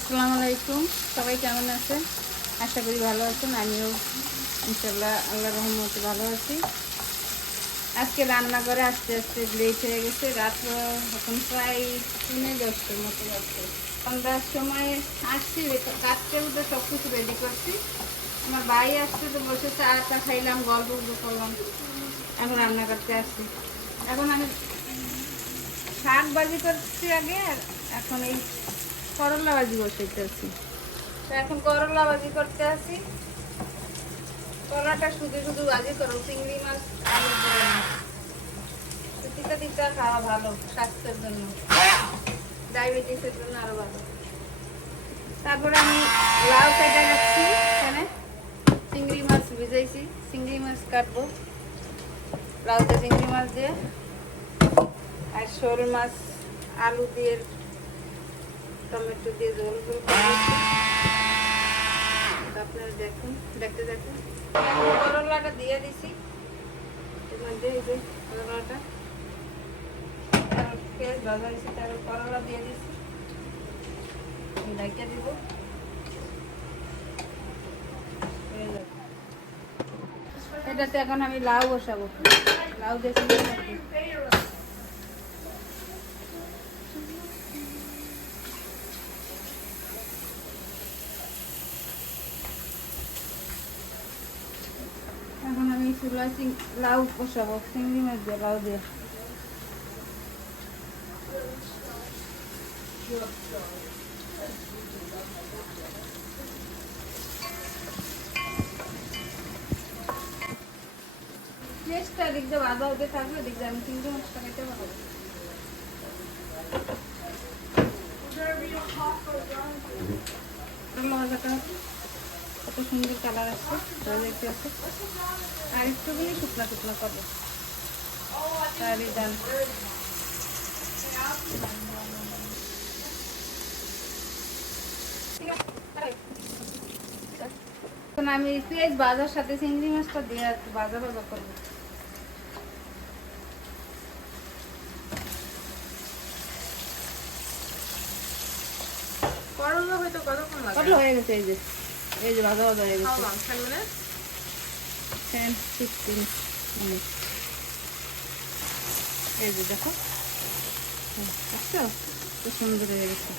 আসসালামু আলাইকুম, সবাই কেমন আছেন? আশা করি ভালো আছেন। আমিও ইনশাল্লাহ আল্লাহর রহমতে ভালো আছি। আজকে রান্না করে আস্তে আস্তে লেট হয়ে গেছে। রাত এখন প্রায় 10:30 মতো যাচ্ছে। সন্ধ্যার সময় আসছি, কাটতে উঠে সব কিছু রেডি করছি। আমার ভাই আসছে তো বসে চাটা খাইলাম, গল্প করলাম। এখন রান্না করতে আসছি। এখন আমি শাক ভাজি করছি আগে, আর এখন এই করলা ভাজি বসাইতেছি। তো এখন করলা ভাজি করতে আসি। করলাটা শুধু শুধু ভাজি করো, চিংড়ি মাছ আলু দিয়ে না। তিতা তিতা খাওয়া ভালো স্বাস্থ্যের জন্য, ডায়াবেটিসের জন্য আরো ভালো। তারপরে আমি লাউ কেটে রাখছি, এখানে চিংড়ি মাছ ভিজাইছি, চিংড়ি মাছ কাটবো লাউতে চিংড়ি মাছ দিয়ে। আর শোল মাছ আলু দিয়ে টমেটো দিয়ে ঝোল ঝোল করছি। আপনারা দেখুন, দেখতে দেখুন। করলাটা দিয়ে দিছি এর মধ্যে, এই যে করলাটা পেঁয়াজ ভাজা হয়েছে, তার করলা দিয়ে দিছি, ঢাকা দিব। এটাতে এখন আমি লাউ বসাবো, লাউ দেখি। এখন আমি চুলায় লাউ বসাবো, চিংড়ি মাছ দিয়ে লাউ দিয়ে। পেঁয়াজটা দিক দিয়ে ভাজা হতে থাকবে, দিক দিয়ে আমি চিংড়ি মাছটা খেতে পারবো। ভাজাটা কত সুন্দর কালার আসছে, দেখতে আছে। আর একটুখানি শুকনা শুকনা করবো, তাহলে ডাল। এখন আমি পেঁয়াজ ভাজার সাথে চিংড়ি মাছটা দিয়ে একটু ভাজা ভাজা করবো। করলা হয়তো কতক্ষণ লাগে? কত হয়ে গেছে, এই যে ভাজা ভাজা হয়ে গেছে। 10 minutes? 10-15 মিনিট। এই যে দেখো, দেখছো খুব সুন্দর হয়ে গেছে।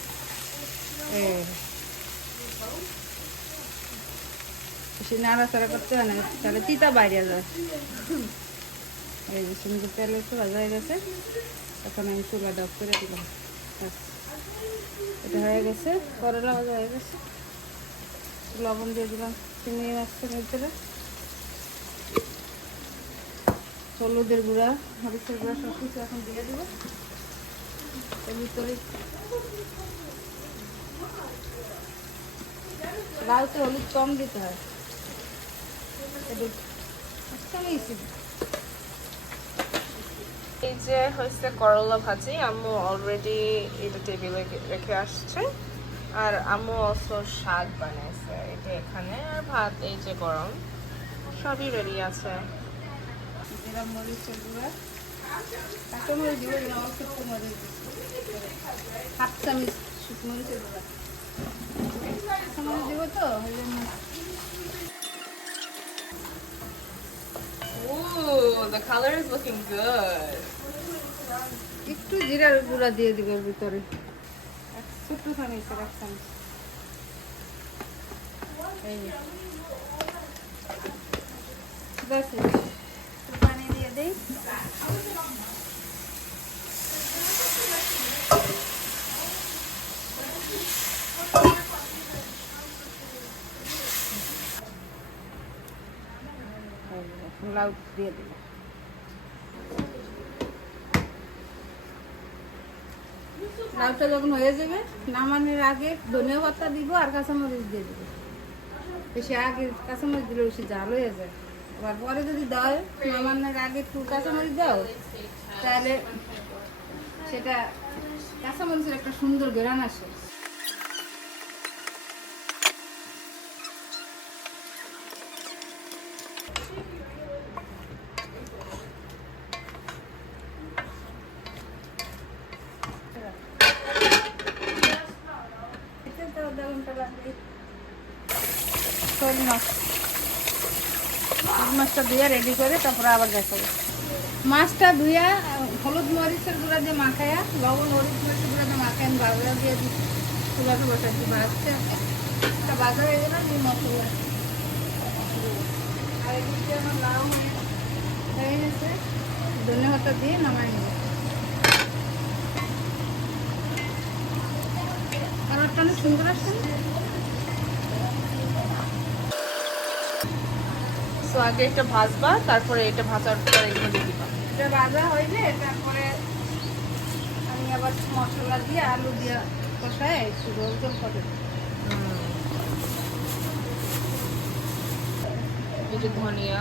বেশি নাড়াচাড়া করতে হয় না, তাহলে তিতা বাইরে যায়। এই যে সুন্দর তেল একটু ভাজা হয়ে গেছে। এখন আমি চুলাটা অফ করে দিলাম। এটা হয়ে গেছে, করলা ভাজা হয়ে গেছে। লবণ দিয়ে দিলাম চিংড়ি মাছের ভিতরে, হলুদের গুঁড়া, মরিচের গুঁড়া সব কিছু এখন দিয়ে দেবো এর ভিতরে। লাউতে হলুদ কম দিতে হয়। এই যে হচ্ছে করলা ভাজি, আম্মু অলরেডি এটা টেবিলে রেখে আসছে। আর আম্মু অলসো শাক বানাইছে, এটা এখানে। আর ভাত এই যে গরম, সবই রেডি আছে। এরা মরিচের গুঁড়া, কাঁচামরিচ দিব না, শুকনো মরিচ হাফ চামচ শুকনো মরিচের গুঁড়া, কাঁচামরিচ দিব তো ওই জন্য। Ooh, the color is looking good. একটু জিরার গুঁড়া দিয়ে দিব এর ভিতরে, ছোট্ট চামচের এক চামচ। এই ব্যাস, পানি দিয়ে দিই। লাউ দিয়ে দিই। লাউটা যখন হয়ে যাবে, নামানোর আগে ধনিয়া পাতা দিব আর কাঁচামরিচ দিয়ে দিব। বেশি আগে কাঁচামরিচ দিলে বেশি ঝাল হয়ে যায়। আবার পরে যদি দাও, নামানোর আগে একটু কাঁচামরিচ দাও, তাহলে সেটা কাঁচামরিচের একটা সুন্দর ঘ্রাণ আসে। আধা ঘন্টা লাগবে। শোল মাছ, শোল মাছটা ধুয়ে রেডি করে তারপরে আবার দেখাবো। মাছটা ধুইয়া হলুদ মরিচের গুঁড়া দিয়ে মাখায়া, লবণ হলুদ মরিচের গুঁড়া দিয়ে মাখায় আমি বাগড়া দিয়ে দিই, চুলাটা বসাচ্ছি, ভাজতে একটা বাজা হয়ে গেলে দিয়ে মশলা। আর এদিকে আমার লাউ হয়ে গেছে, ধনে পাতা দিয়ে নামাই নেব। কালারটা অনেক সুন্দর আসছে না? সো আগে এটা ভাজবা, তারপরে এটা ভাজার পর এগুলো দিয়ে দিবা। এটা ভাজা হইলে তারপরে আমি আবার মশলা দিয়ে আলু দিয়ে কষায় একটু ঝোল ঝোল করে দেব। এই যে ধনিয়া,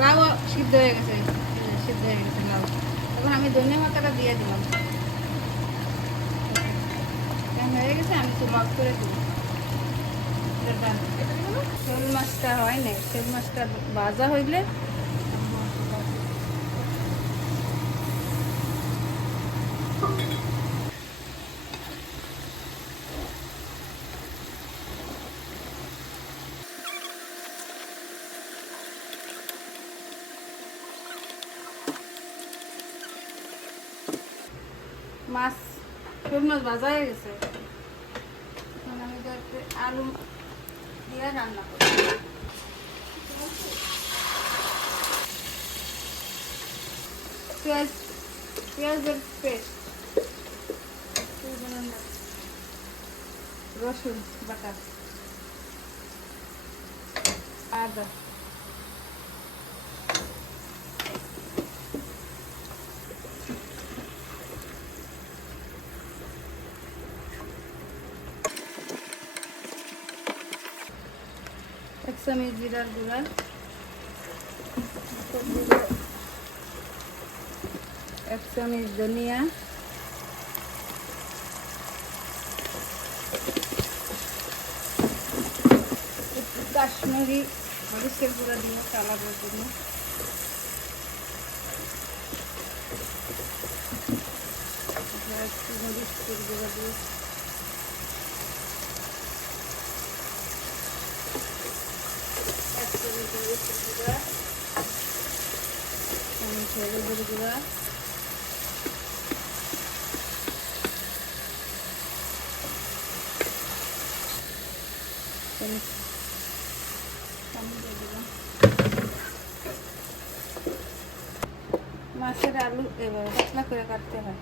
লাউ সিদ্ধ হয়ে গেছে, সিদ্ধ হয়ে গেছে লাউ। এখন আমি ধনিয়া পাতাটা দিয়ে দিলাম, হয়ে গেছে। আমি তো লক করে দেবো। শোল মাছটা হয় না, শোল মাছটা ভাজা হইলে মাছ, শোল মাছ ভাজা হয়ে গেছে। এখন আমি যাতে আলু দিয়ে রান্না করি। পেঁয়াজের পেস্ট, রসুন বাটা, আদা, এক চামচ জিরার গুঁড়া, এক চামচ ধনিয়া, একটু কাশ্মীরি মরিচের গুঁড়া দিয়ে কালারের জন্য, একটু মরিচের গুঁড়া দিয়ে, এক চামচ মরিচের গুঁড়া, চামচ হলুদের গুঁড়া, মাছের আলু এভাবে পাতলা করে কাটতে হয়।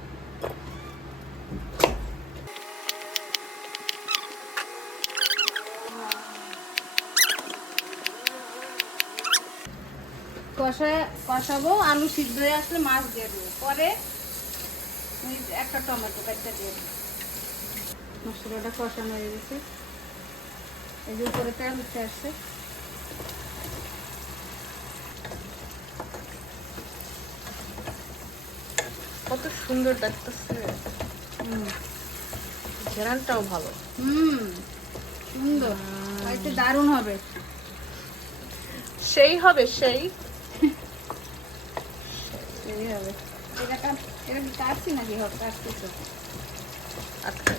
কষাবো, আলু সিদ্ধ হয়ে আসলে মাছ দিয়ে দেবো, পরে একটা টমেটো কাটতে দিয়ে দেবো। মশলাটা কষানো হয়ে গেছে, এই যে উপরে তেল উঠে আসছে। কত সুন্দর দেখতেছে, ঘেরানটাও ভালো। সুন্দর, হয়তো দারুণ হবে। সেই হবে, সেই সেই হবে। এটা কি কাটছি নাকি? হবে কাটতেছে। আচ্ছা,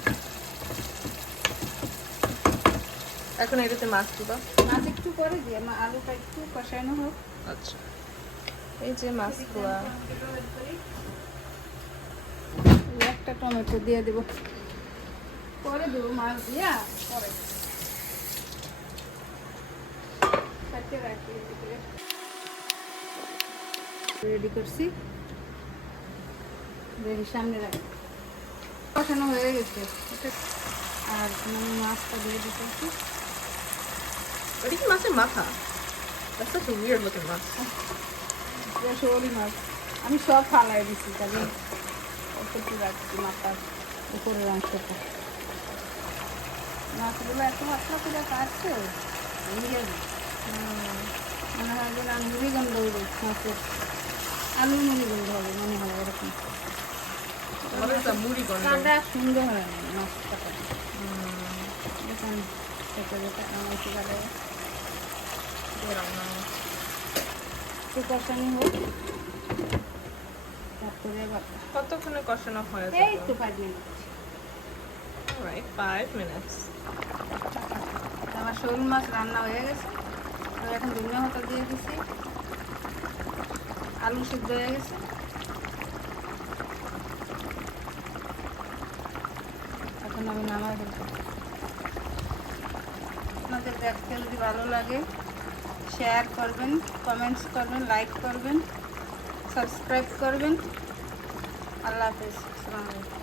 এখন এটাতে মাছ দিবা। মাছ একটু পরে দিয়ে, আলুটা একটু কষানো হোক। আচ্ছা, এই যে মাছগুলা, একটা টমেটো দিয়ে দেবো, পরে দেবো মাছ দিয়া, পরে রেডি করছি, রেডি সামনে রাখি। কষানো হয়ে গেছে, আর মাছটা দিয়ে দিতেছি। এটা কি মাছের মাথা? That's such a weird looking মাছ। শোল মাছ আমি সব ফালাই দিচ্ছি, তাহলে অতটুকু রাখছি মাথার উপরের অংশটা। মাছগুলো এত পাতলা করে কাটছে, মনে হয় যেন মুড়িগন্ধ হবে মাছের, আলু মুড়িগন্ধ হবে মনে হয় এরকম। কাটা সুন্দর হয় না মাছ কাটা, এখন কেটে যেটা আমাকে কাটে একটু কষানি হোক, করে কতক্ষণে কষানো হয়ে এই যাবে? তো 5 মিনিট। Alright, 5 minutes. আমার শোল মাছ রান্না হয়ে গেছে। আমি এখন ধনিয়া পাতা দিয়ে দিছি, আলু সিদ্ধ হয়ে গেছে। এখন আমি নামাই দেবো। আপনাদের দেখতে যদি ভালো লাগে শেয়ার করবেন, কমেন্টস করবেন, লাইক করবেন, সাবস্ক্রাইব করবেন। আল্লাহ হাফেজ। আসসালামু আলাইকুম।